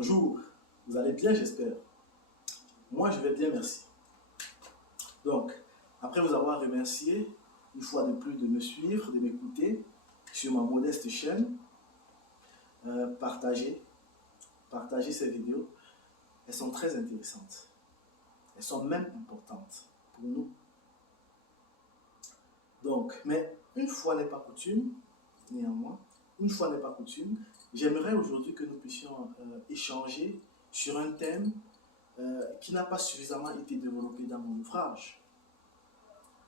Bonjour, vous allez bien, j'espère. Moi, je vais bien, merci. Donc, après vous avoir remercié, une fois de plus, de me suivre, de m'écouter sur ma modeste chaîne, partagez, partagez ces vidéos. Elles sont très intéressantes. Elles sont même importantes pour nous. Donc, mais une fois n'est pas coutume, néanmoins, une fois n'est pas coutume, j'aimerais aujourd'hui que nous puissions échanger sur un thème qui n'a pas suffisamment été développé dans mon ouvrage.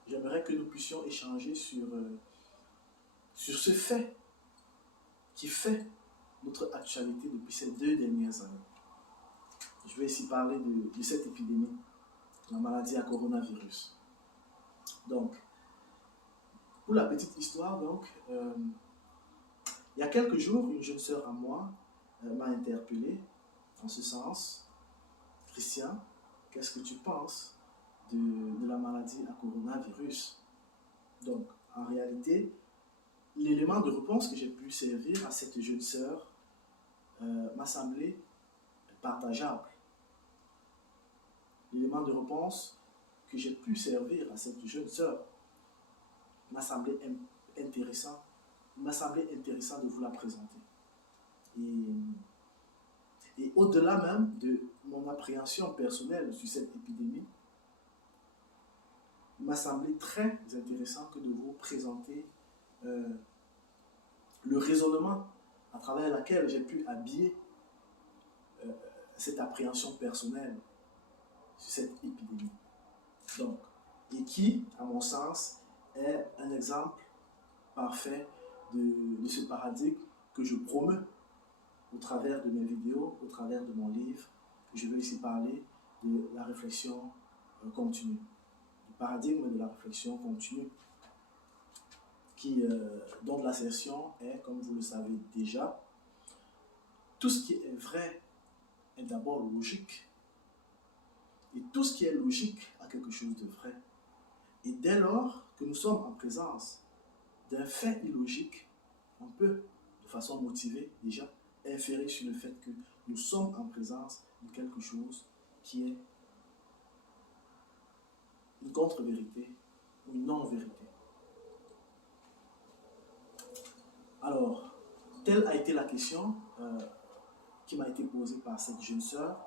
J'aimerais que nous puissions échanger sur ce fait qui fait notre actualité depuis ces 2 dernières années. Je vais ici parler de cette épidémie, la maladie à coronavirus. Donc, pour la petite histoire, il y a quelques jours, une jeune sœur à moi m'a interpellé en ce sens. Christian, qu'est-ce que tu penses de la maladie à coronavirus? Donc, en réalité, l'élément de réponse que j'ai pu servir à cette jeune sœur m'a semblé partageable. L'élément de réponse que j'ai pu servir à cette jeune sœur m'a semblé intéressant. M'a semblé intéressant de vous la présenter. Et au-delà même de mon appréhension personnelle sur cette épidémie, il m'a semblé très intéressant que de vous présenter le raisonnement à travers lequel j'ai pu habiller cette appréhension personnelle sur cette épidémie. Donc, et qui, à mon sens, est un exemple parfait de ce paradigme que je promeux au travers de mes vidéos, au travers de mon livre. Je vais ici parler de la réflexion continue, du paradigme de la réflexion continue, dont l'assertion est, comme vous le savez déjà, tout ce qui est vrai est d'abord logique, et tout ce qui est logique a quelque chose de vrai. Et dès lors que nous sommes en présence d'un fait illogique, on peut, de façon motivée déjà, inférer sur le fait que nous sommes en présence de quelque chose qui est une contre-vérité ou une non-vérité. Alors, telle a été la question qui m'a été posée par cette jeune sœur.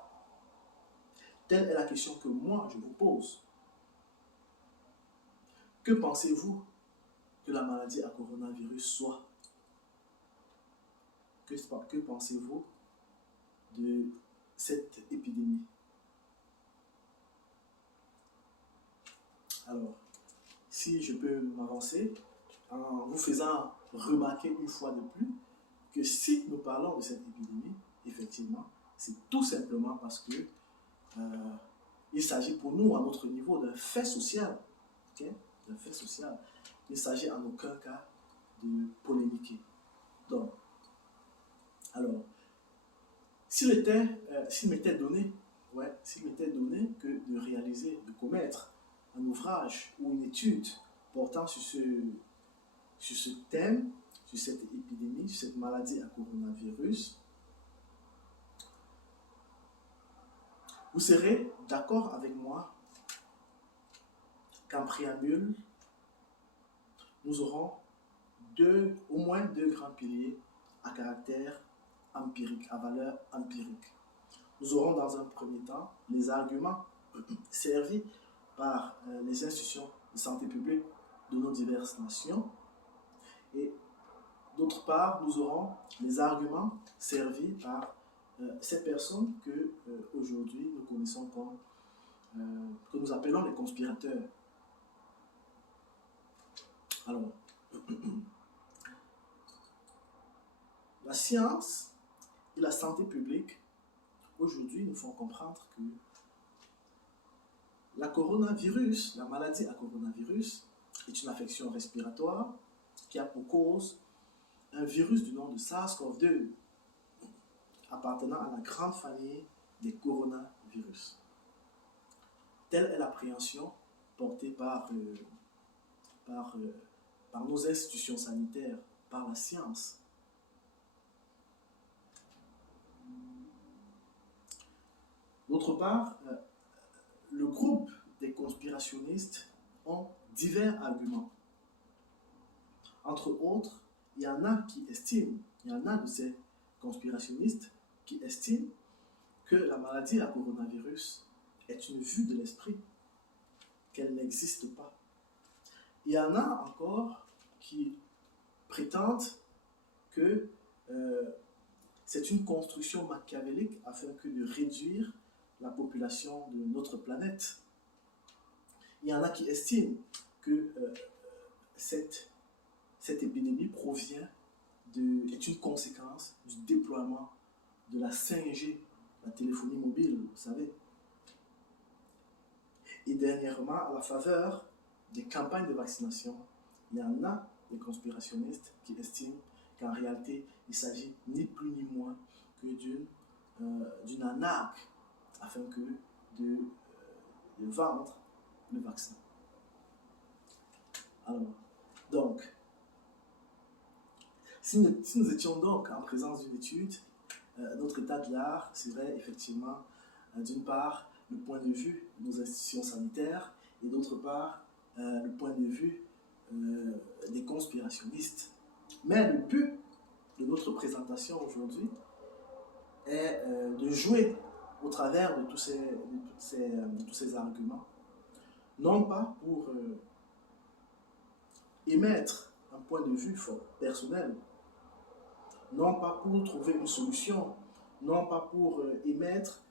Telle est la question que moi, je vous pose. Que pensez-vous que la maladie à coronavirus soit? Que pensez-vous de cette épidémie? Alors, si je peux m'avancer, en vous faisant remarquer une fois de plus que si nous parlons de cette épidémie, effectivement, c'est tout simplement parce que il s'agit pour nous, à notre niveau, d'un fait social. Okay? D'un fait social. Il ne s'agit en aucun cas de polémiquer. Donc, alors, s'il m'était donné que de réaliser, de commettre un ouvrage ou une étude portant sur ce thème, sur cette épidémie, sur cette maladie à coronavirus, vous serez d'accord avec moi qu'en préambule, nous aurons au moins deux grands piliers à caractère empirique, à valeur empirique. Nous aurons dans un premier temps les arguments servis par les institutions de santé publique de nos diverses nations, et d'autre part, nous aurons les arguments servis par ces personnes que aujourd'hui nous connaissons comme, que nous appelons les conspirateurs. Alors, la science et la santé publique aujourd'hui nous font comprendre que la maladie à coronavirus, est une affection respiratoire qui a pour cause un virus du nom de SARS-CoV-2, appartenant à la grande famille des coronavirus. Telle est l'appréhension portée par nos institutions sanitaires, par la science. D'autre part, le groupe des conspirationnistes ont divers arguments. Entre autres, il y en a de ces conspirationnistes qui estiment que la maladie à coronavirus est une vue de l'esprit, qu'elle n'existe pas. Il y en a encore qui prétendent que c'est une construction machiavélique afin que de réduire la population de notre planète. Il y en a qui estiment que cette épidémie est une conséquence du déploiement de la 5G, la téléphonie mobile, vous savez. Et dernièrement, à la faveur des campagnes de vaccination, il y en a des conspirationnistes qui estiment qu'en réalité, il s'agit ni plus ni moins que d'une arnaque afin que de vendre le vaccin. Alors, donc, si nous étions donc en présence d'une étude, notre état de l'art serait effectivement, d'une part, le point de vue de nos institutions sanitaires et d'autre part, le point de vue des conspirationnistes. Mais le but de notre présentation aujourd'hui est de jouer au travers de tous ces arguments, non pas pour émettre un point de vue personnel, non pas pour trouver une solution, non pas pour émettre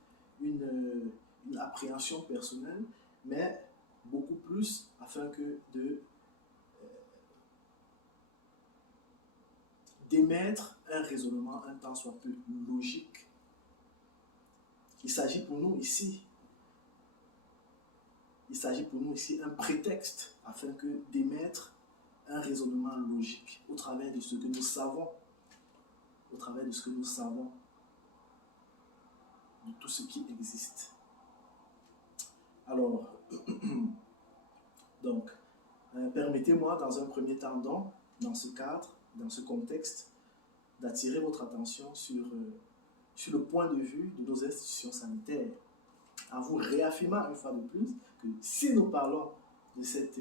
une appréhension personnelle, mais beaucoup plus afin que d'émettre un raisonnement un tant soit peu logique. Il s'agit pour nous ici un prétexte afin que d'émettre un raisonnement logique au travers de ce que nous savons, de tout ce qui existe. Alors, donc, permettez-moi dans un premier temps, dans ce cadre, dans ce contexte, d'attirer votre attention sur le point de vue de nos institutions sanitaires, en vous réaffirmant une fois de plus que si nous parlons de cette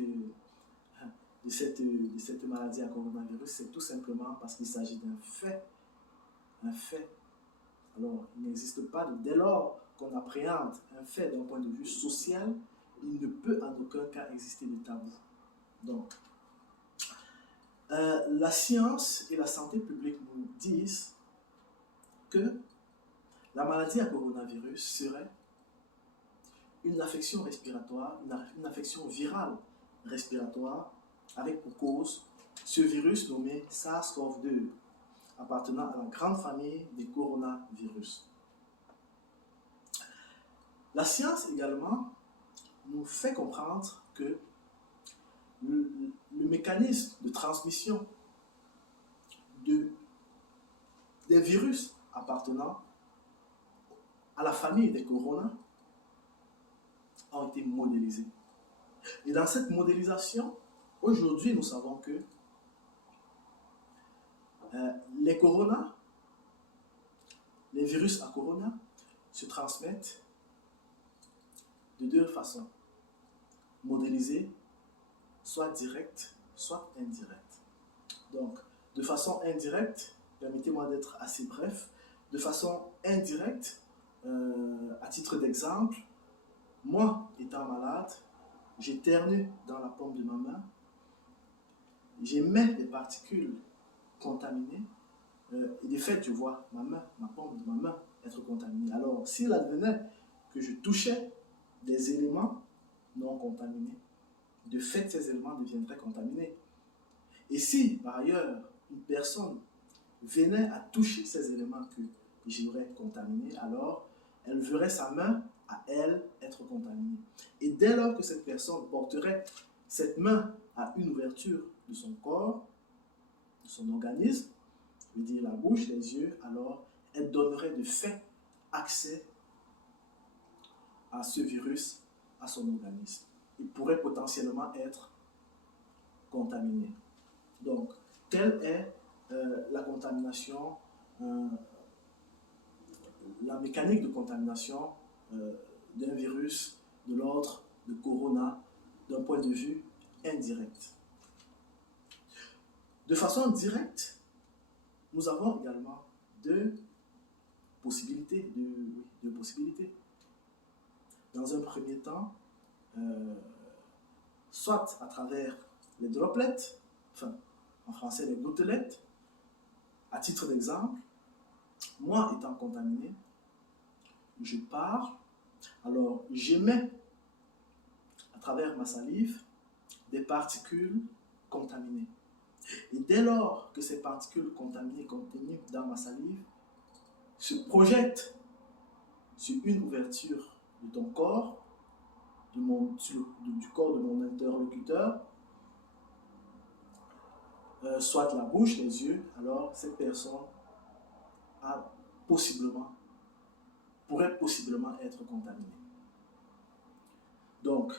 maladie à coronavirus, c'est tout simplement parce qu'il s'agit d'un fait. Un fait. Alors, il n'existe pas dès lors qu'on appréhende un fait d'un point de vue social, il ne peut en aucun cas exister de tabou. Donc, la science et la santé publique nous disent que la maladie à coronavirus serait une affection respiratoire, une affection virale respiratoire, avec pour cause ce virus nommé SARS-CoV-2, appartenant à la grande famille des coronavirus. La science également nous fait comprendre que le mécanisme de transmission des virus appartenant à la famille des coronas ont été modélisés. Et dans cette modélisation, aujourd'hui, nous savons que les coronas, les virus à corona, se transmettent de deux façons. Modélisées, soit directes, soit indirectes. Donc, de façon indirecte, permettez-moi d'être assez bref, de façon indirecte, à titre d'exemple, moi, étant malade, j'éternue dans la paume de ma main, j'émets des particules contaminées, et de fait, je vois ma paume de ma main être contaminée. Alors, s'il advenait que je touchais des éléments non contaminés, de fait, ces éléments deviendraient contaminés. Et si, par ailleurs, une personne venait à toucher ces éléments que j'aurais contaminés, alors elle verrait sa main à elle être contaminée. Et dès lors que cette personne porterait cette main à une ouverture de son corps, de son organisme, je veux dire la bouche, les yeux, alors elle donnerait de fait accès à ce virus, à son organisme. Il pourrait potentiellement être contaminé. Donc, telle est la contamination, la mécanique de contamination d'un virus de l'ordre de corona d'un point de vue indirect. De façon directe, nous avons également deux possibilités. Dans un premier temps, soit à travers les droplets, enfin en français les gouttelettes. À titre d'exemple, moi étant contaminé, je parle, alors j'émets à travers ma salive des particules contaminées. Et dès lors que ces particules contaminées contenues dans ma salive se projettent sur une ouverture de ton corps, du corps de mon interlocuteur, soit la bouche, les yeux, alors cette personne pourrait possiblement être contaminée. Donc,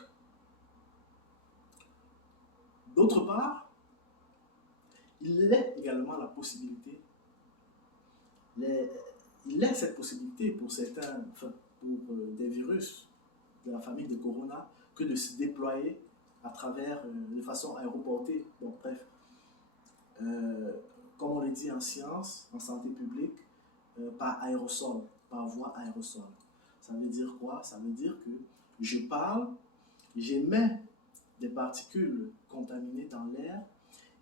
d'autre part, il est également la possibilité, cette possibilité pour certains, pour des virus de la famille de Corona, que de se déployer à travers, de façon aéroportée. Donc, bref, comme on le dit en science, en santé publique, par aérosol, par voie aérosol. Ça veut dire quoi? Ça veut dire que je parle, j'émets des particules contaminées dans l'air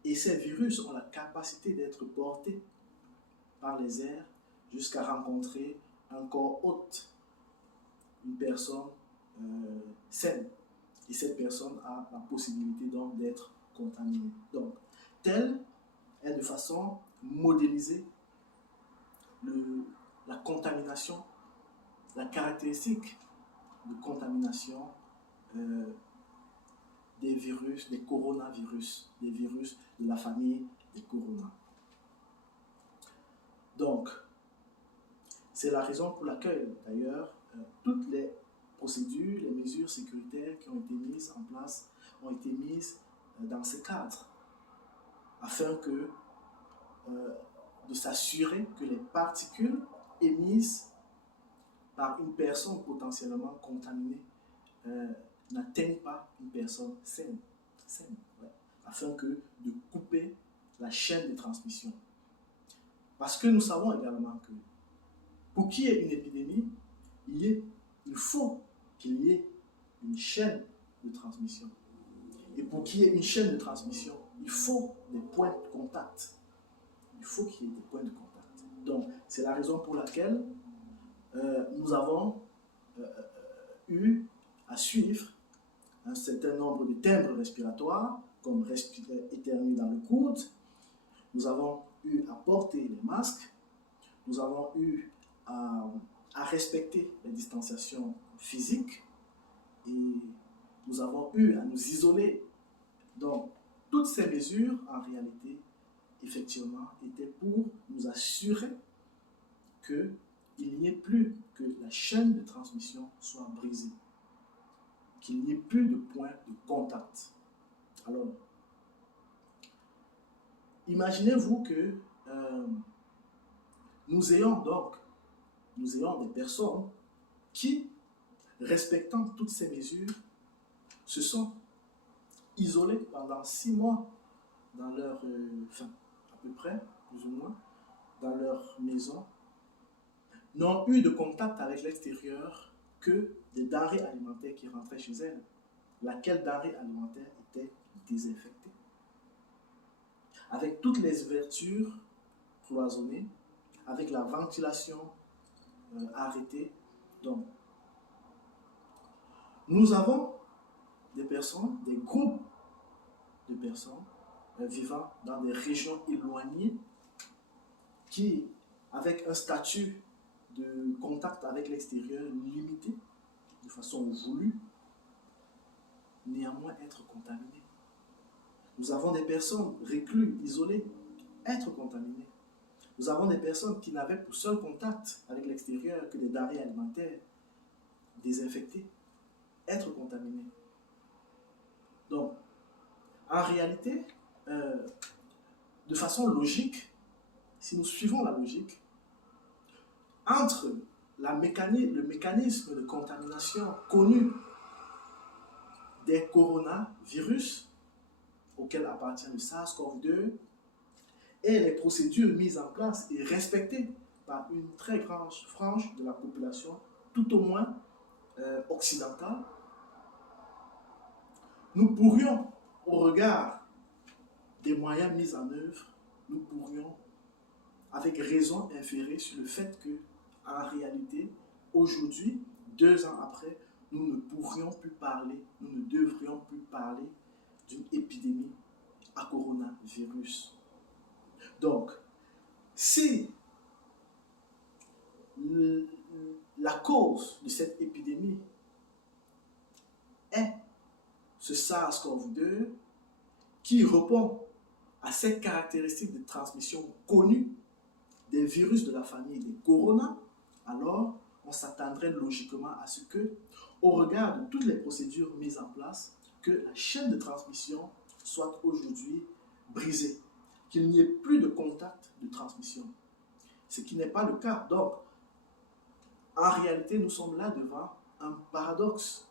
et ces virus ont la capacité d'être portés par les airs jusqu'à rencontrer un corps hôte, une personne saine. Et cette personne a la possibilité donc d'être contaminée. Donc, telle est de façon modélisée la contamination, la caractéristique de contamination des virus, des coronavirus, des virus de la famille des corona. Donc, c'est la raison pour laquelle, d'ailleurs, toutes les procédures, les mesures sécuritaires qui ont été mises en place ont été mises dans ce cadre, afin de s'assurer que les particules émises par une personne potentiellement contaminée n'atteignent pas une personne saine, afin de couper la chaîne de transmission. Parce que nous savons également que pour qu'il y ait une épidémie, il faut qu'il y ait une chaîne de transmission. Et pour qu'il y ait une chaîne de transmission, il faut des points de contact. Il faut qu'il y ait des points de contact. Donc, c'est la raison pour laquelle nous avons eu à suivre un certain nombre de timbres respiratoires, comme respirer, éternuer dans le coude. Nous avons eu à porter les masques. Nous avons eu à respecter les distanciations physiques. Et nous avons eu à nous isoler. Donc, toutes ces mesures, en réalité, effectivement, étaient pour nous assurer qu'il n'y ait plus, que la chaîne de transmission soit brisée, qu'il n'y ait plus de point de contact. Alors, imaginez-vous que nous ayons des personnes qui, respectant toutes ces mesures, se sont isolées pendant 6 mois dans leur, à peu près, plus ou moins, dans leur maison, n'ont eu de contact avec l'extérieur que des denrées alimentaires qui rentraient chez elles. Laquelle denrée alimentaire était désinfectée. Avec toutes les ouvertures cloisonnées, avec la ventilation arrêtée. Donc, nous avons des personnes, des groupes de personnes vivant dans des régions éloignées qui, avec un statut de contact avec l'extérieur limité, de façon voulue, néanmoins être contaminées. Nous avons des personnes recluses, isolées, être contaminées. Nous avons des personnes qui n'avaient pour seul contact avec l'extérieur que des denrées alimentaires désinfectées, être contaminées. Donc, en réalité, de façon logique, si nous suivons la logique, entre le mécanisme de contamination connu des coronavirus, auquel appartient le SARS-CoV-2, et les procédures mises en place et respectées par une très grande frange de la population, tout au moins occidentale, nous pourrions, au regard des moyens mis en œuvre, nous pourrions avec raison inférer sur le fait que, en réalité, aujourd'hui, 2 ans après, nous ne pourrions plus parler, nous ne devrions plus parler d'une épidémie à coronavirus. Donc, si la cause de cette épidémie est ce SARS-CoV-2 qui répond à ces caractéristiques de transmission connues des virus de la famille des corona, alors on s'attendrait logiquement à ce que, au regard de toutes les procédures mises en place, que la chaîne de transmission soit aujourd'hui brisée, qu'il n'y ait plus de contact de transmission, ce qui n'est pas le cas. Donc, en réalité, nous sommes là devant un paradoxe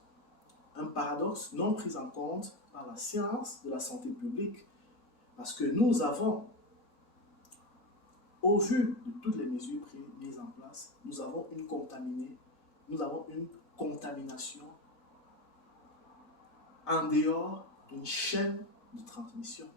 non pris en compte par la science de la santé publique, parce que nous avons, au vu de toutes les mesures mises en place, nous avons une contamination en dehors d'une chaîne de transmission.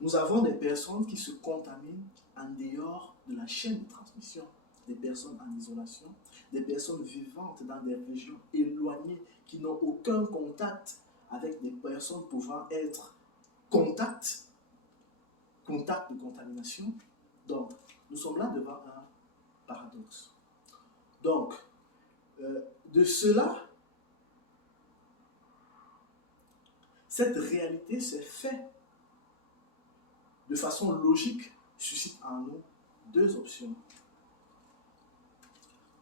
Nous avons des personnes qui se contaminent en dehors de la chaîne de transmission, des personnes en isolation, des personnes vivantes dans des régions éloignées qui n'ont aucun contact avec des personnes pouvant être contact de contamination. Donc, nous sommes là devant un paradoxe. Donc, de cela, cette réalité s'est faite de façon logique, suscite en nous 2 options.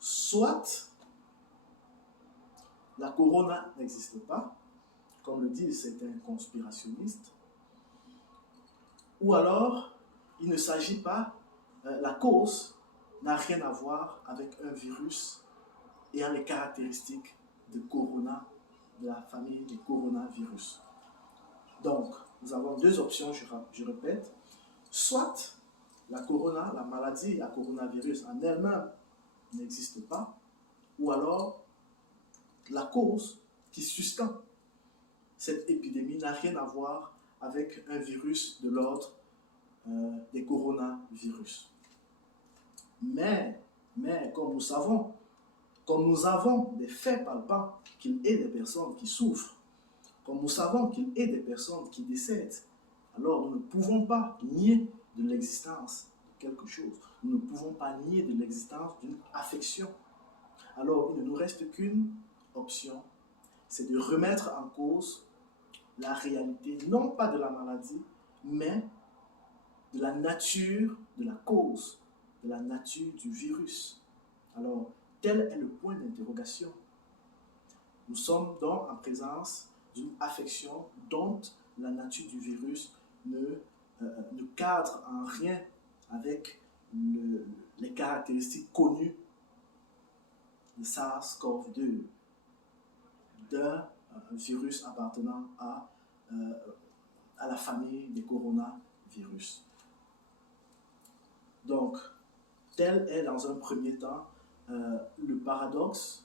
Soit la corona n'existe pas, comme le disent certains conspirationnistes, ou alors il ne s'agit pas, la cause n'a rien à voir avec un virus ayant les caractéristiques de corona, de la famille des coronavirus. Donc, nous avons 2 options, je répète. Soit la corona, la maladie à coronavirus en elle-même n'existe pas, ou alors la cause qui sustente cette épidémie n'a rien à voir avec un virus de l'ordre des coronavirus. Mais comme nous avons des faits palpants qu'il y ait des personnes qui souffrent, comme nous savons qu'il y ait des personnes qui décèdent, alors nous ne pouvons pas nier de l'existence de quelque chose. Nous ne pouvons pas nier de l'existence d'une affection. Alors il ne nous reste qu'une option, c'est de remettre en cause la réalité, non pas de la maladie, mais de la nature de la cause, de la nature du virus. Alors, tel est le point d'interrogation. Nous sommes donc en présence d'une affection dont la nature du virus ne cadre en rien avec les caractéristiques connues de SARS-CoV-2, d'un virus appartenant à la famille des coronavirus. Donc, tel est dans un premier temps le paradoxe,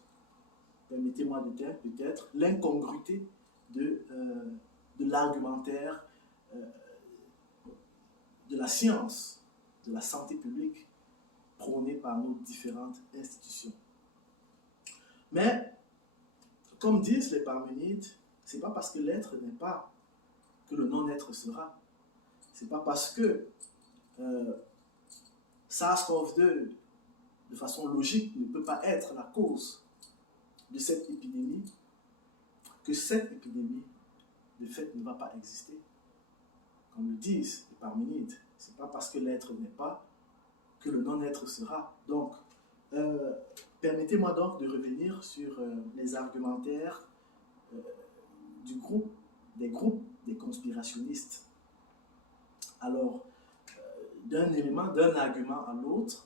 permettez-moi de dire peut-être, l'incongruité de l'argumentaire de la science, de la santé publique prônée par nos différentes institutions. Mais, comme disent les Parménides, ce n'est pas parce que l'être n'est pas que le non-être sera. Ce n'est pas parce que SARS-CoV-2, de façon logique, ne peut pas être la cause de cette épidémie, que cette épidémie, de fait, ne va pas exister. Comme le disent les Parménides, ce n'est pas parce que l'être n'est pas que le non-être sera. Donc, permettez-moi donc de revenir sur les argumentaires des groupes des conspirationnistes. Alors, d'un argument à l'autre,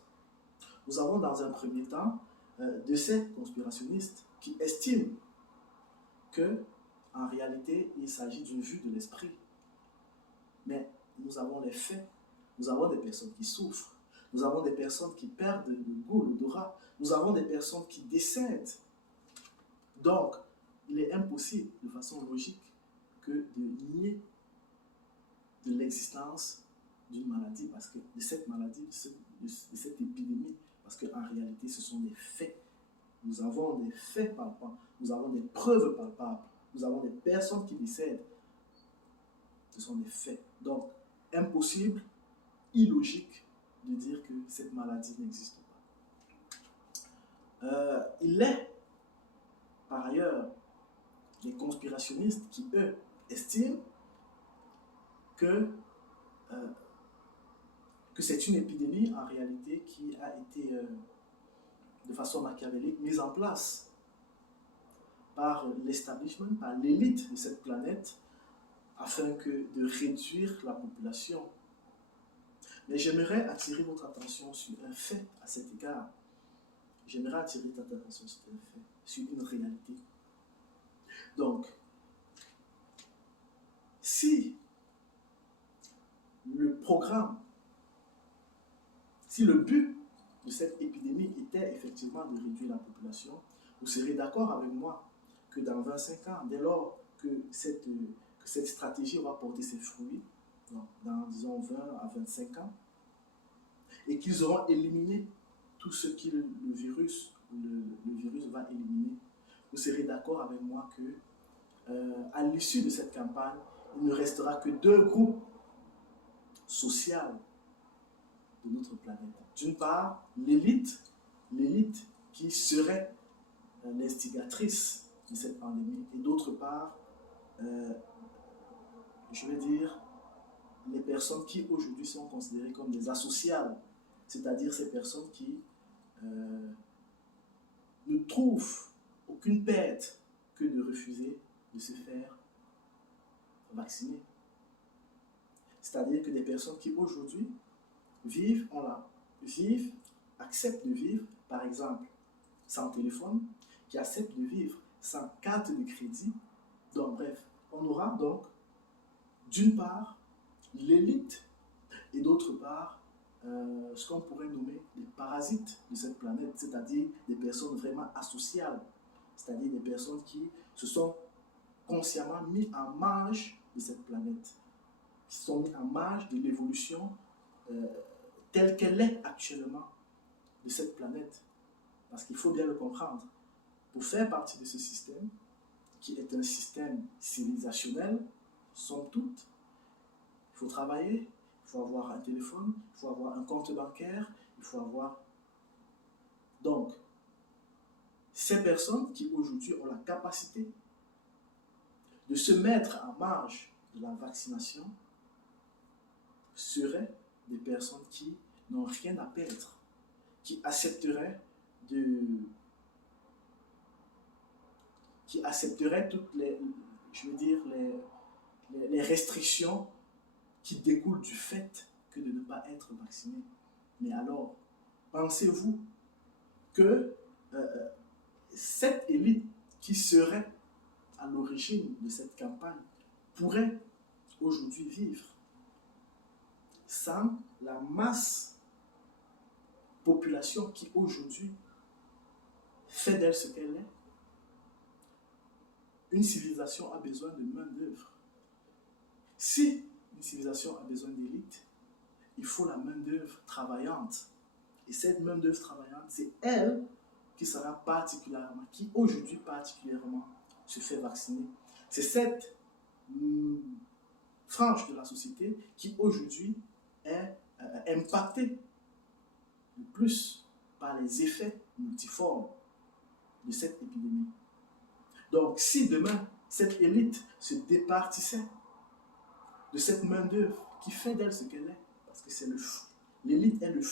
nous avons dans un premier temps de ces conspirationnistes qui estiment que, en réalité, il s'agit d'une vue de l'esprit. Mais nous avons les faits. Nous avons des personnes qui souffrent. Nous avons des personnes qui perdent le goût, l'odorat. Nous avons des personnes qui décèdent. Donc, il est impossible, de façon logique, que de nier de l'existence d'une maladie, parce que de cette maladie, de cette épidémie, parce qu'en réalité, ce sont des faits. Nous avons des faits palpables, nous avons des preuves palpables, nous avons des personnes qui décèdent. Ce sont des faits. Donc, impossible, illogique de dire que cette maladie n'existe pas. Il est, par ailleurs, des conspirationnistes qui, eux, estiment que c'est une épidémie, en réalité, qui a été, de façon machiavélique, mise en place par l'establishment, par l'élite de cette planète, afin de réduire la population. Mais j'aimerais attirer votre attention sur un fait à cet égard. J'aimerais attirer votre attention sur un fait, sur une réalité. Donc, si le programme, si le but de cette épidémie était effectivement de réduire la population, vous serez d'accord avec moi que dans 25 ans, dès lors que cette stratégie va porter ses fruits, dans disons 20 à 25 ans, et qu'ils auront éliminé tout ce que le virus va éliminer, vous serez d'accord avec moi que à l'issue de cette campagne, il ne restera que deux groupes sociaux de notre planète. D'une part, l'élite qui serait l'instigatrice de cette pandémie, et d'autre part, je vais dire, les personnes qui aujourd'hui sont considérées comme des asociales, c'est-à-dire ces personnes qui ne trouvent aucune perte que de refuser de se faire vacciner. C'est-à-dire que des personnes qui aujourd'hui acceptent de vivre, par exemple, sans téléphone, qui acceptent de vivre sans carte de crédit. Donc, bref, on aura donc, d'une part, l'élite, et d'autre part, ce qu'on pourrait nommer les parasites de cette planète, c'est-à-dire des personnes vraiment asociales, c'est-à-dire des personnes qui se sont consciemment mis en marge de cette planète, qui sont mis en marge de l'évolution telle qu'elle est actuellement de cette planète. Parce qu'il faut bien le comprendre, pour faire partie de ce système, qui est un système civilisationnel, somme toute, il faut travailler, il faut avoir un téléphone, il faut avoir un compte bancaire, il faut avoir... Donc, ces personnes qui aujourd'hui ont la capacité de se mettre en marge de la vaccination seraient des personnes qui n'ont rien à perdre, qui accepteraient toutes les, je veux dire, les restrictions qui découlent du fait que de ne pas être vacciné. Mais alors, pensez-vous que cette élite qui serait à l'origine de cette campagne pourrait aujourd'hui vivre sans la masse population qui aujourd'hui fait d'elle ce qu'elle est? Une civilisation a besoin de main-d'œuvre. Si une civilisation a besoin d'élite, il faut la main-d'œuvre travaillante. Et cette main-d'œuvre travaillante, c'est elle qui sera particulièrement, qui aujourd'hui particulièrement se fait vacciner. C'est cette frange de la société qui aujourd'hui est impactée le plus par les effets multiformes de cette épidémie. Donc, si demain, cette élite se départissait de cette main-d'œuvre qui fait d'elle ce qu'elle est, parce que c'est l'élite est le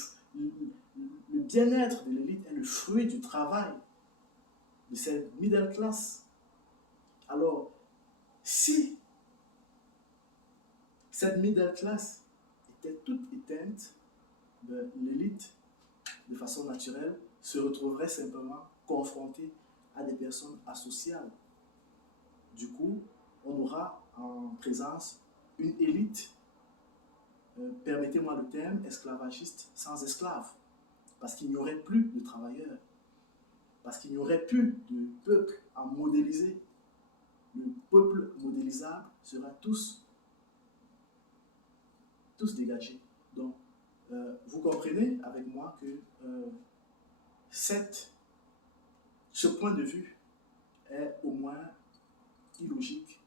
bien-être de l'élite est le fruit du travail de cette middle class. Alors, si cette middle class était toute éteinte, l'élite, de façon naturelle, se retrouveraient simplement confrontés à des personnes asociales. Du coup, on aura en présence une élite, permettez-moi le terme, esclavagiste sans esclaves, parce qu'il n'y aurait plus de travailleurs, parce qu'il n'y aurait plus de peuple à modéliser. Le peuple modélisable sera tous dégagés. Donc, vous comprenez avec moi que ce point de vue est au moins illogique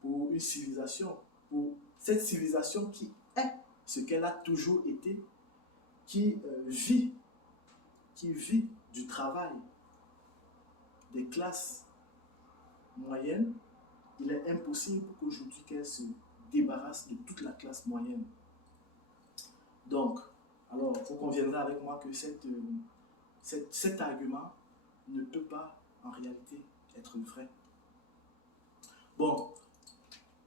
pour une civilisation, pour cette civilisation qui est ce qu'elle a toujours été, qui vit du travail des classes moyennes. Il est impossible qu'aujourd'hui qu'elle se débarrasse de toute la classe moyenne. Donc, alors, vous conviendrez avec moi que cet argument ne peut pas, en réalité, être vrai. Bon,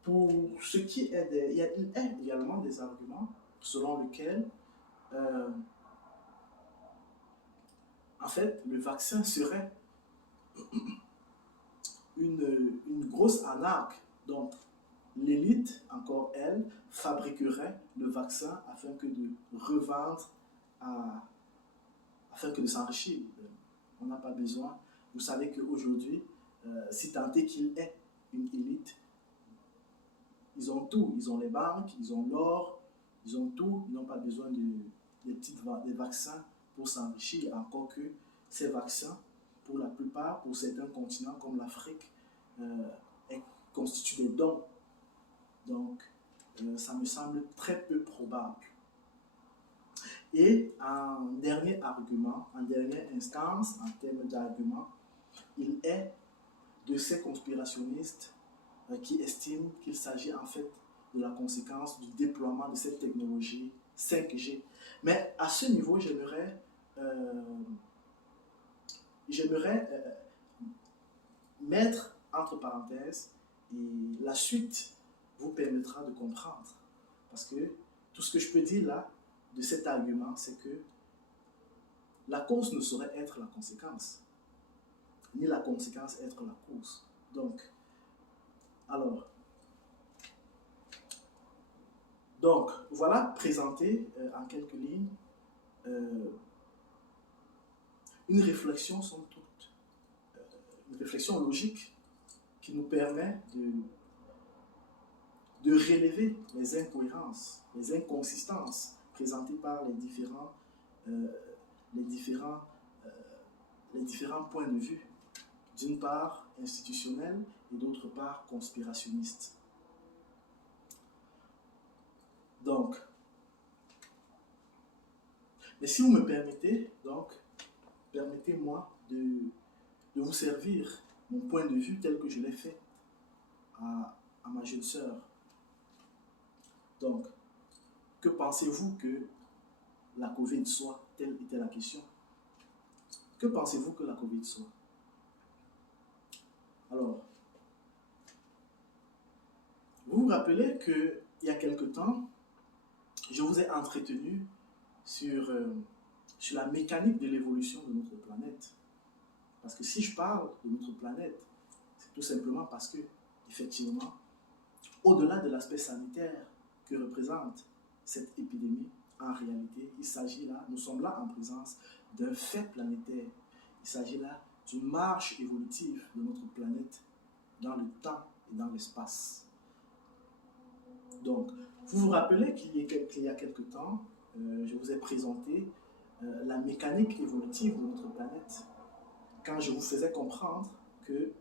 pour ce qui est il y a également des arguments selon lesquels, en fait, le vaccin serait une grosse arnaque. Donc, l'élite, encore elle, fabriquerait le vaccin afin que de revendre, afin que de s'enrichir. On n'a pas besoin. Vous savez qu'aujourd'hui, si tant est qu'il est une élite, ils ont tout. Ils ont les banques, ils ont l'or, ils ont tout. Ils n'ont pas besoin des vaccins pour s'enrichir. Encore que ces vaccins, pour la plupart, pour certains continents comme l'Afrique, constituent des dons. Donc, ça me semble très peu probable. Et en dernier argument, en dernière instance, en termes d'argument, il est de ces conspirationnistes qui estiment qu'il s'agit en fait de la conséquence du déploiement de cette technologie 5G. Mais à ce niveau, j'aimerais mettre entre parenthèses, et la suite vous permettra de comprendre. Parce que tout ce que je peux dire là, de cet argument, c'est que la cause ne saurait être la conséquence, ni la conséquence être la cause. Donc voilà présenté en quelques lignes une réflexion, somme toute, une réflexion logique qui nous permet de relever les incohérences, les inconsistances présentées par les différents points de vue, d'une part institutionnels et d'autre part conspirationnistes. Donc, mais si vous me permettez, donc, permettez-moi de vous servir mon point de vue tel que je l'ai fait à ma jeune sœur. Donc, que pensez-vous que la COVID soit? Telle était la question. Que pensez-vous que la COVID soit? Alors, vous vous rappelez qu'il y a quelque temps, je vous ai entretenu sur la mécanique de l'évolution de notre planète. Parce que si je parle de notre planète, c'est tout simplement parce que, effectivement, au-delà de l'aspect sanitaire que représente cette épidémie, en réalité, il s'agit là, nous sommes là en présence d'un fait planétaire. Il s'agit là d'une marche évolutive de notre planète dans le temps et dans l'espace. Donc, vous vous rappelez qu'il y a quelque temps, je vous ai présenté la mécanique évolutive de notre planète, quand je vous faisais comprendre que,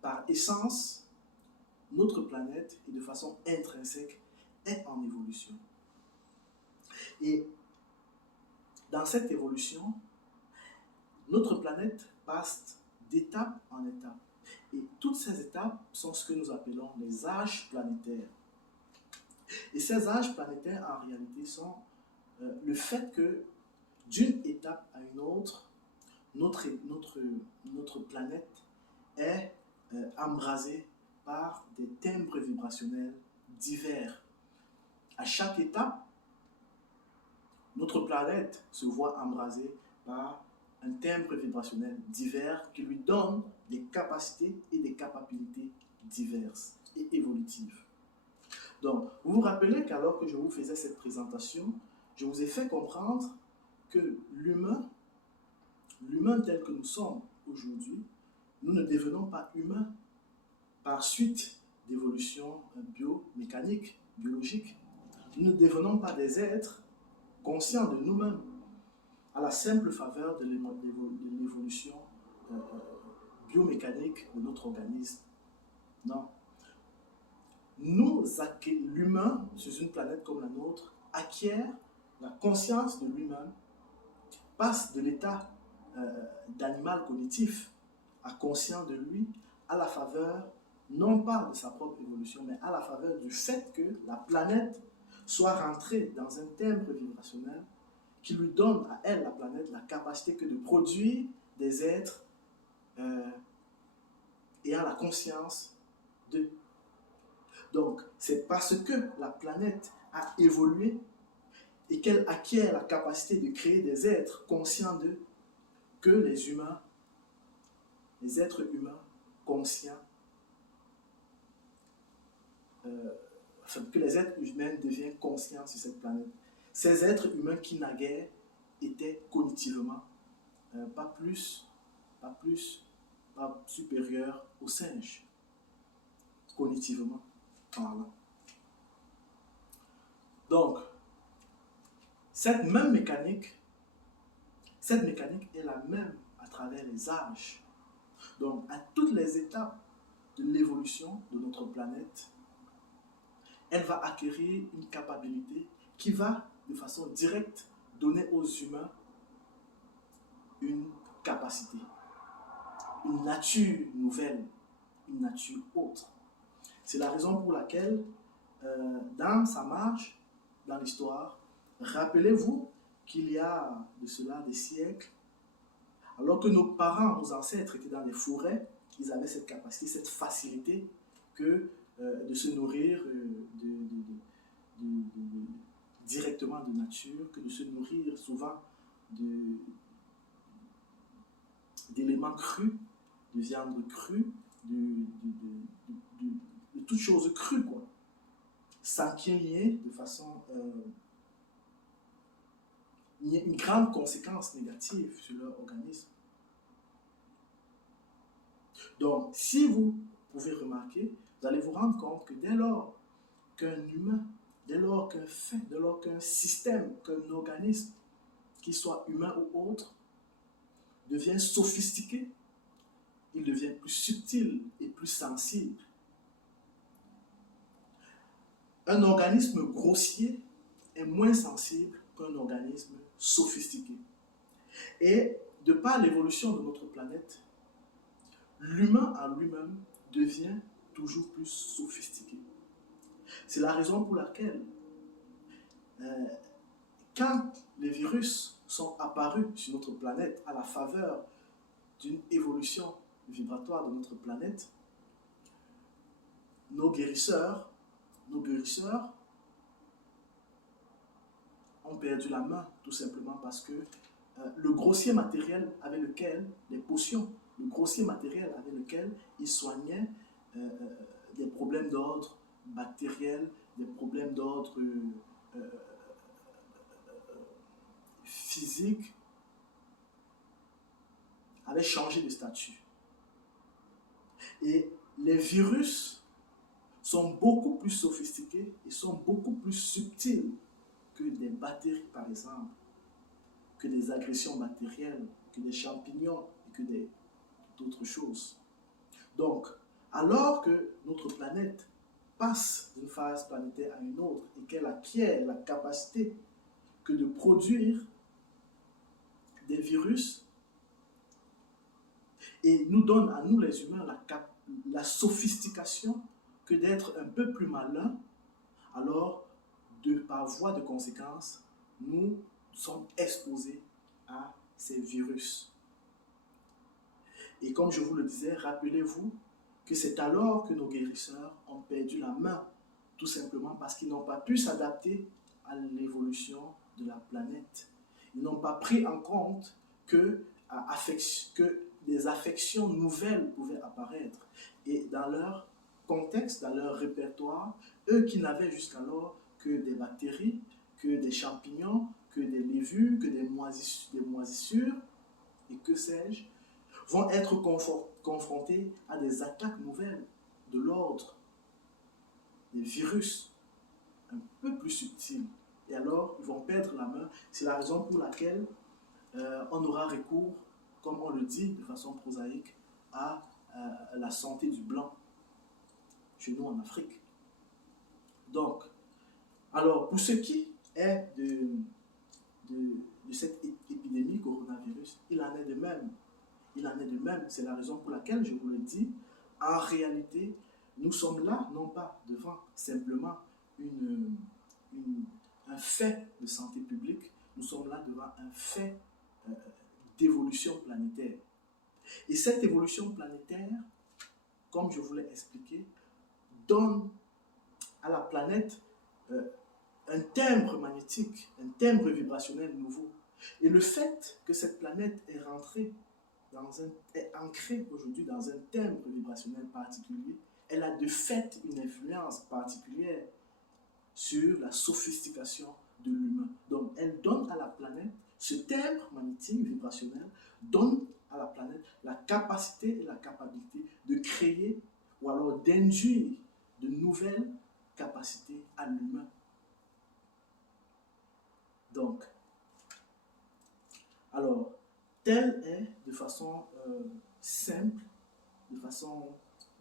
par essence, notre planète, et de façon intrinsèque, est en évolution. Et dans cette évolution, notre planète passe d'étape en étape. Et toutes ces étapes sont ce que nous appelons les âges planétaires. Et ces âges planétaires, en réalité, sont le fait que, d'une étape à une autre, notre planète est embrasée par des timbres vibrationnels divers. À chaque étape, notre planète se voit embrasée par un timbre vibrationnel divers qui lui donne des capacités et des capacités diverses et évolutives. Donc, vous vous rappelez qu'alors que je vous faisais cette présentation, je vous ai fait comprendre que l'humain tel que nous sommes aujourd'hui, nous ne devenons pas humains par suite d'évolution biomécanique, biologique. Nous ne devenons pas des êtres conscients de nous-mêmes à la simple faveur de l'évolution biomécanique de notre organisme. Non. L'humain, sur une planète comme la nôtre, acquiert la conscience de lui-même, passe de l'état d'animal cognitif à conscient de lui, à la faveur, non pas de sa propre évolution, mais à la faveur du fait que la planète soit rentrée dans un timbre vibrationnel qui lui donne à elle, la planète, la capacité que de produire des êtres ayant la conscience d'eux. Donc, c'est parce que la planète a évolué et qu'elle acquiert la capacité de créer des êtres conscients d'eux que les humains, les êtres humains conscients, que les êtres humains deviennent conscients sur cette planète. Ces êtres humains qui naguère étaient cognitivement pas supérieurs aux singes, cognitivement parlant. Donc, cette mécanique est la même à travers les âges. Donc, à toutes les étapes de l'évolution de notre planète, elle va acquérir une capacité qui va, de façon directe, donner aux humains une capacité, une nature nouvelle, une nature autre. C'est la raison pour laquelle, dans sa marche, dans l'histoire, rappelez-vous qu'il y a de cela des siècles, alors que nos parents, nos ancêtres étaient dans les forêts, ils avaient cette capacité, cette facilité de se nourrir directement de nature, que de se nourrir souvent d'éléments crus, de viande crue, de toutes choses crues, quoi, sans qu'il y ait de façon une grande conséquence négative sur leur organisme. Donc, si vous pouvez remarquer, vous allez vous rendre compte que dès lors qu'un humain, dès lors qu'un fait, dès lors qu'un système, qu'un organisme, qu'il soit humain ou autre, devient sophistiqué, il devient plus subtil et plus sensible. Un organisme grossier est moins sensible qu'un organisme sophistiqué. Et de par l'évolution de notre planète, l'humain en lui-même devient toujours plus sophistiqué. C'est la raison pour laquelle, quand les virus sont apparus sur notre planète à la faveur d'une évolution vibratoire de notre planète, nos guérisseurs ont perdu la main, tout simplement parce que le grossier matériel avec lequel, les potions, le grossier matériel avec lequel ils soignaient des problèmes d'ordre bactériel, des problèmes d'ordre physique, avaient changé de statut. Et les virus sont beaucoup plus sophistiqués et sont beaucoup plus subtils que des bactéries, par exemple, que des agressions bactériennes, que des champignons et que d'autres choses. Donc, alors que notre planète passe d'une phase planétaire à une autre et qu'elle acquiert la capacité que de produire des virus et nous donne à nous les humains la sophistication que d'être un peu plus malin, alors par voie de conséquence, nous sommes exposés à ces virus. Et comme je vous le disais, rappelez-vous que c'est alors que nos guérisseurs ont perdu la main, tout simplement parce qu'ils n'ont pas pu s'adapter à l'évolution de la planète. Ils n'ont pas pris en compte que des affections nouvelles pouvaient apparaître. Et dans leur contexte, dans leur répertoire, eux qui n'avaient jusqu'alors que des bactéries, que des champignons, que des lévures, que des moisissures, et que sais-je, vont être confrontés à des attaques nouvelles de l'ordre des virus un peu plus subtils. Et alors, ils vont perdre la main. C'est la raison pour laquelle on aura recours, comme on le dit de façon prosaïque, à la santé du blanc, chez nous en Afrique. Donc, alors, pour ce qui est de cette épidémie coronavirus, il en est de même. Il en est de même. C'est la raison pour laquelle je vous le dis. En réalité, nous sommes là, non pas devant simplement un fait de santé publique, nous sommes là devant un fait d'évolution planétaire. Et cette évolution planétaire, comme je vous l'ai expliqué, donne à la planète un timbre magnétique, un timbre vibrationnel nouveau. Et le fait que cette planète est rentrée est ancrée aujourd'hui dans un timbre vibrationnel particulier, elle a de fait une influence particulière sur la sophistication de l'humain. Donc, elle donne à la planète, ce timbre magnétique vibrationnel donne à la planète la capacité et la capacité de créer ou alors d'induire de nouvelles capacités à l'humain. Donc, alors, telle est de façon simple, de façon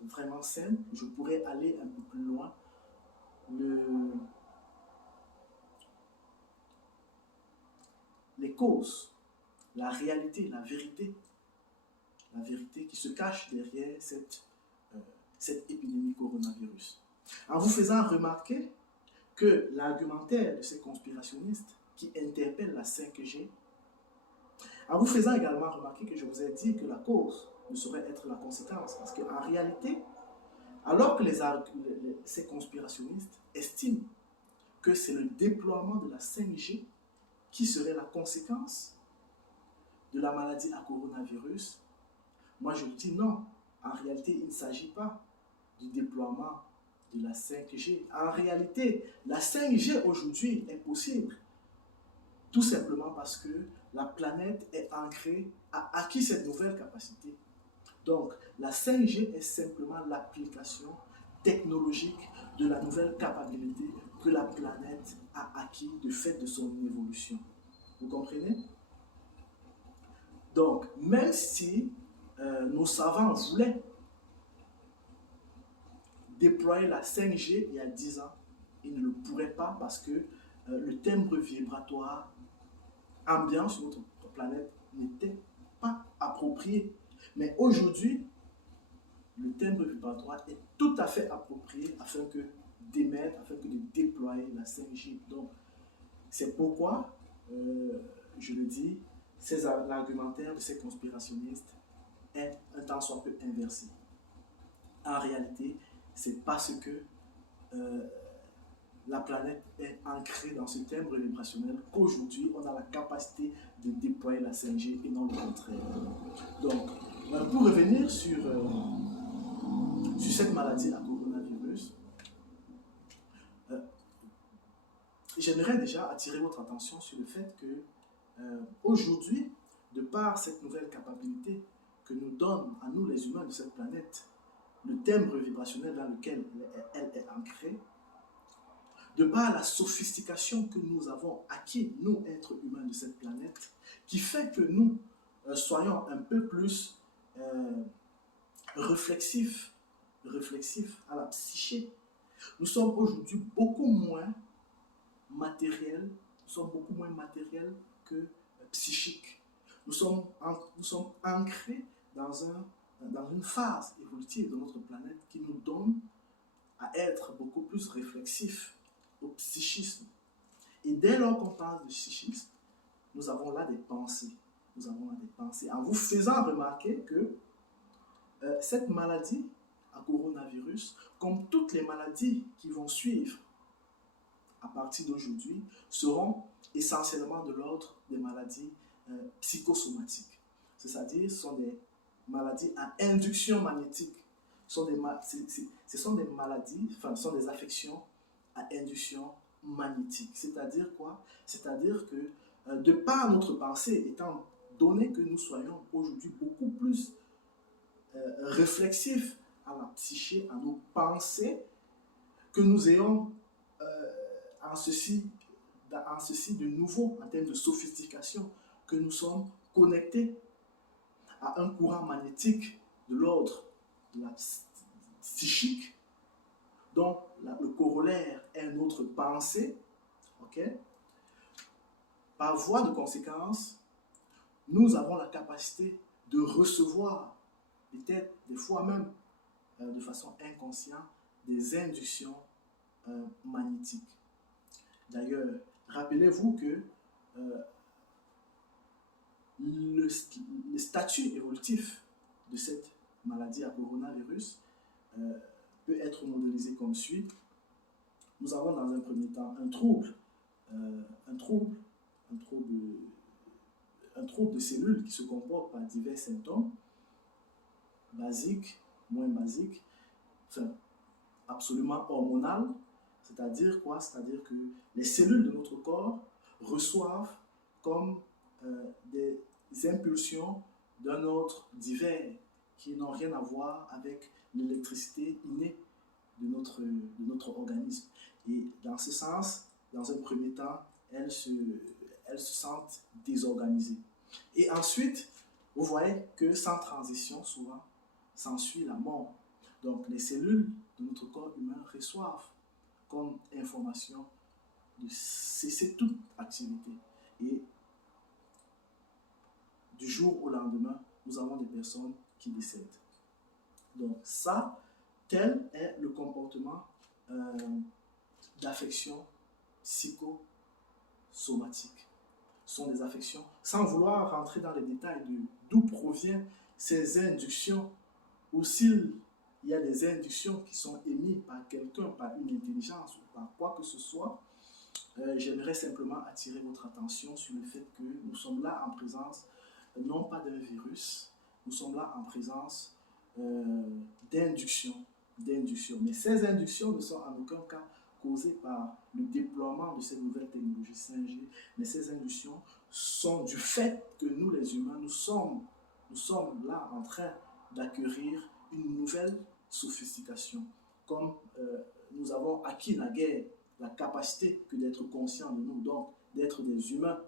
vraiment simple, je pourrais aller un peu plus loin, les causes, la réalité, la vérité qui se cache derrière cette épidémie coronavirus. En vous faisant remarquer que l'argumentaire de ces conspirationnistes qui interpellent la 5G, en vous faisant également remarquer que je vous ai dit que la cause ne saurait être la conséquence, parce qu'en réalité, alors que ces conspirationnistes estiment que c'est le déploiement de la 5G qui serait la conséquence de la maladie à coronavirus, moi je dis non. En réalité, il ne s'agit pas du déploiement de la 5G. En réalité, la 5G aujourd'hui est possible tout simplement parce que la planète est ancrée, a acquis cette nouvelle capacité. Donc, la 5G est simplement l'application technologique de la nouvelle capacité que la planète a acquis de fait de son évolution. Vous comprenez? Donc, même si nos savants voulaient déployer la 5G il y a 10 ans, ils ne le pourraient pas parce que le timbre vibratoire ambiant sur notre planète n'était pas approprié. Mais aujourd'hui, le timbre vibratoire est tout à fait approprié afin de déployer la 5G. Donc, c'est pourquoi, je le dis, l'argumentaire de ces conspirationnistes est un tant soit peu inversé. En réalité, c'est parce que la planète est ancrée dans ce timbre vibrationnel qu'aujourd'hui, on a la capacité de déployer la 5G et non le contraire. Donc, pour revenir sur cette maladie à coronavirus, j'aimerais déjà attirer votre attention sur le fait que aujourd'hui, de par cette nouvelle capacité que nous donne à nous les humains de cette planète, le timbre vibrationnel dans lequel elle est ancrée, de par la sophistication que nous avons acquis, nous, êtres humains de cette planète, qui fait que nous soyons un peu plus réflexifs à la psyché. Nous sommes aujourd'hui beaucoup moins matériels, que psychiques. Nous sommes ancrés dans une phase évolutive de notre planète qui nous donne à être beaucoup plus réflexifs au psychisme. Et dès lors qu'on parle de psychisme, nous avons là des pensées. En vous faisant remarquer que cette maladie à coronavirus, comme toutes les maladies qui vont suivre à partir d'aujourd'hui, seront essentiellement de l'ordre des maladies psychosomatiques. C'est-à-dire, ce sont des maladies à induction magnétique. Ce sont des maladies, enfin, ce sont des affections à induction magnétique. C'est-à-dire quoi? C'est-à-dire que de par notre pensée, étant donné que nous soyons aujourd'hui beaucoup plus réflexifs à la psyché, à nos pensées, que nous ayons en ceci de nouveau, en termes de sophistication, que nous sommes connectés à un courant magnétique de l'ordre de la psychique, dont le corollaire est notre pensée, ok? Par voie de conséquence, nous avons la capacité de recevoir, peut-être des fois même de façon inconsciente, des inductions magnétiques. D'ailleurs, rappelez-vous que le statut évolutif de cette maladie à coronavirus peut être modélisé comme suit. Nous avons dans un premier temps un trouble de cellules qui se comporte par divers symptômes, basiques, moins basiques, enfin, absolument hormonal, c'est-à-dire quoi? C'est-à-dire que les cellules de notre corps reçoivent comme des impulsions d'un ordre divers qui n'ont rien à voir avec l'électricité innée de notre organisme. Et dans ce sens, dans un premier temps, elles se sentent désorganisées. Et ensuite, vous voyez que sans transition, souvent, s'ensuit la mort. Donc, les cellules de notre corps humain reçoivent comme information de cesser toute activité. Et du jour au lendemain, nous avons des personnes qui décèdent. Donc, ça, tel est le comportement d'affection psychosomatique. Ce sont des affections, sans vouloir rentrer dans les détails d'où proviennent ces inductions, ou s'il y a des inductions qui sont émises par quelqu'un, par une intelligence ou par quoi que ce soit, j'aimerais simplement attirer votre attention sur le fait que nous sommes là en présence, non pas d'un virus, nous sommes là en présence d'inductions. Mais ces inductions ne sont en aucun cas causées par le déploiement de cette nouvelle technologie 5G, mais ces inductions sont du fait que nous, les humains, nous sommes là en train d'acquérir une nouvelle sophistication. Comme nous avons acquis naguère la capacité que d'être conscients de nous, donc d'être des humains.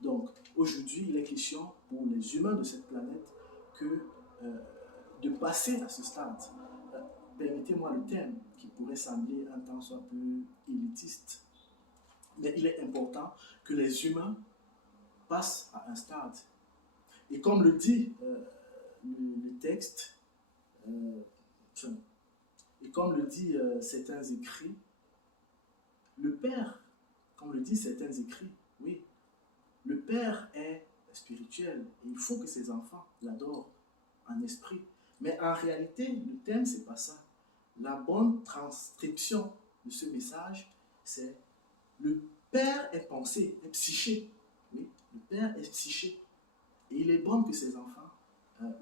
Donc aujourd'hui, il est question pour les humains de cette planète que de passer à ce stade. Permettez-moi le terme qui pourrait sembler un tant soit peu élitiste, mais il est important que les humains passent à un stade. Et comme le dit le texte, et comme le dit certains écrits, le Père, comme le dit certains écrits, oui, le Père est spirituel et il faut que ses enfants l'adorent en esprit. Mais en réalité, le thème, c'est pas ça. La bonne transcription de ce message, c'est le Père est pensé, est psyché. Oui, le Père est psyché. Et il est bon que ses enfants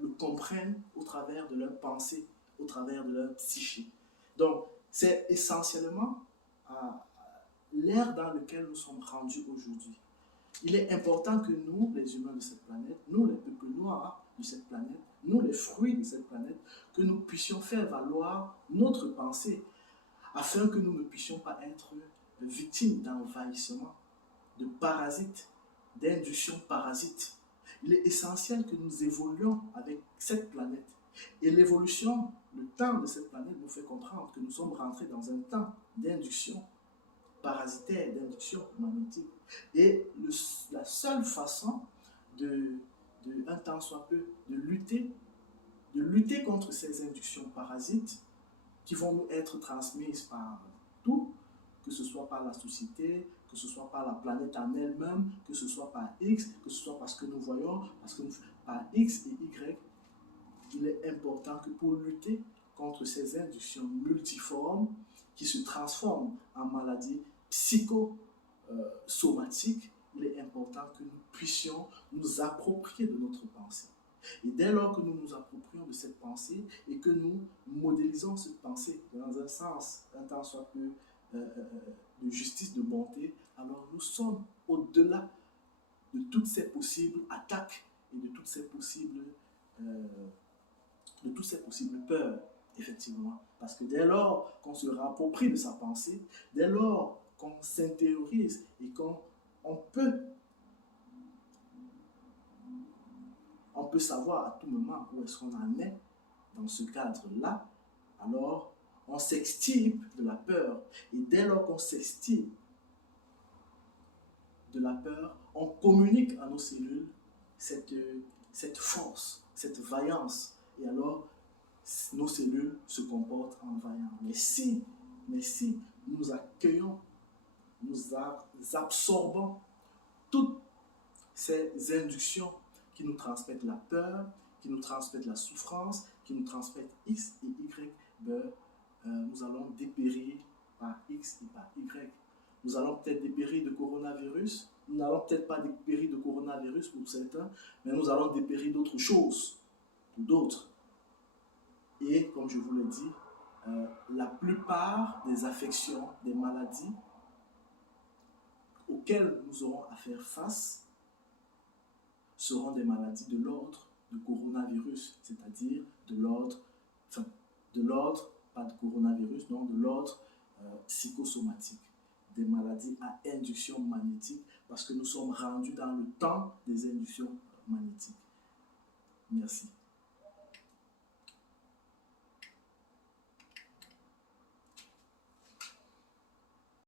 le comprennent au travers de leur pensée, au travers de leur psyché. Donc, c'est essentiellement l'ère dans laquelle nous sommes rendus aujourd'hui. Il est important que nous, les humains de cette planète, nous, les peuples noirs de cette planète, nous, les fruits de cette planète, que nous puissions faire valoir notre pensée afin que nous ne puissions pas être victimes d'envahissement, de parasites, d'induction parasites. Il est essentiel que nous évoluions avec cette planète. Et l'évolution, le temps de cette planète nous fait comprendre que nous sommes rentrés dans un temps d'induction parasitaire, d'induction magnétique. Et la seule façon un tant soit peu, de lutter contre ces inductions parasites qui vont nous être transmises par tout, que ce soit par la société, que ce soit par la planète en elle-même, que ce soit par X, que ce soit parce que nous voyons, par X et Y, il est important que pour lutter contre ces inductions multiformes qui se transforment en maladies psychosomatiques, il est important que nous puissions nous approprier de notre pensée. Et dès lors que nous nous approprions de cette pensée et que nous modélisons cette pensée dans un sens, un tant soit peu de justice, de bonté, alors nous sommes au-delà de toutes ces possibles attaques et de toutes ces possibles peurs, effectivement. Parce que dès lors qu'on se rapproprie de sa pensée, dès lors qu'on s'intériorise et qu'on peut savoir à tout moment où est-ce qu'on en est dans ce cadre-là, alors on s'extirpe de la peur. Et dès lors qu'on s'extirpe de la peur, on communique à nos cellules cette force, cette vaillance. Et alors, nos cellules se comportent en vaillant. Mais si nous accueillons, nous absorbons toutes ces inductions qui nous transmettent la peur, qui nous transmettent la souffrance, qui nous transmettent X et Y, nous allons dépérir par X et par Y. Nous allons peut-être dépérir de coronavirus. Nous n'allons peut-être pas dépérir de coronavirus pour certains, mais nous allons dépérir d'autres choses pour d'autres. Et comme je vous l'ai dit, la plupart des affections, des maladies auxquelles nous aurons à faire face seront des maladies de l'ordre du coronavirus, c'est-à-dire de l'ordre, pas de coronavirus, non, de l'ordre psychosomatique, des maladies à induction magnétique, parce que nous sommes rendus dans le temps des inductions magnétiques. Merci.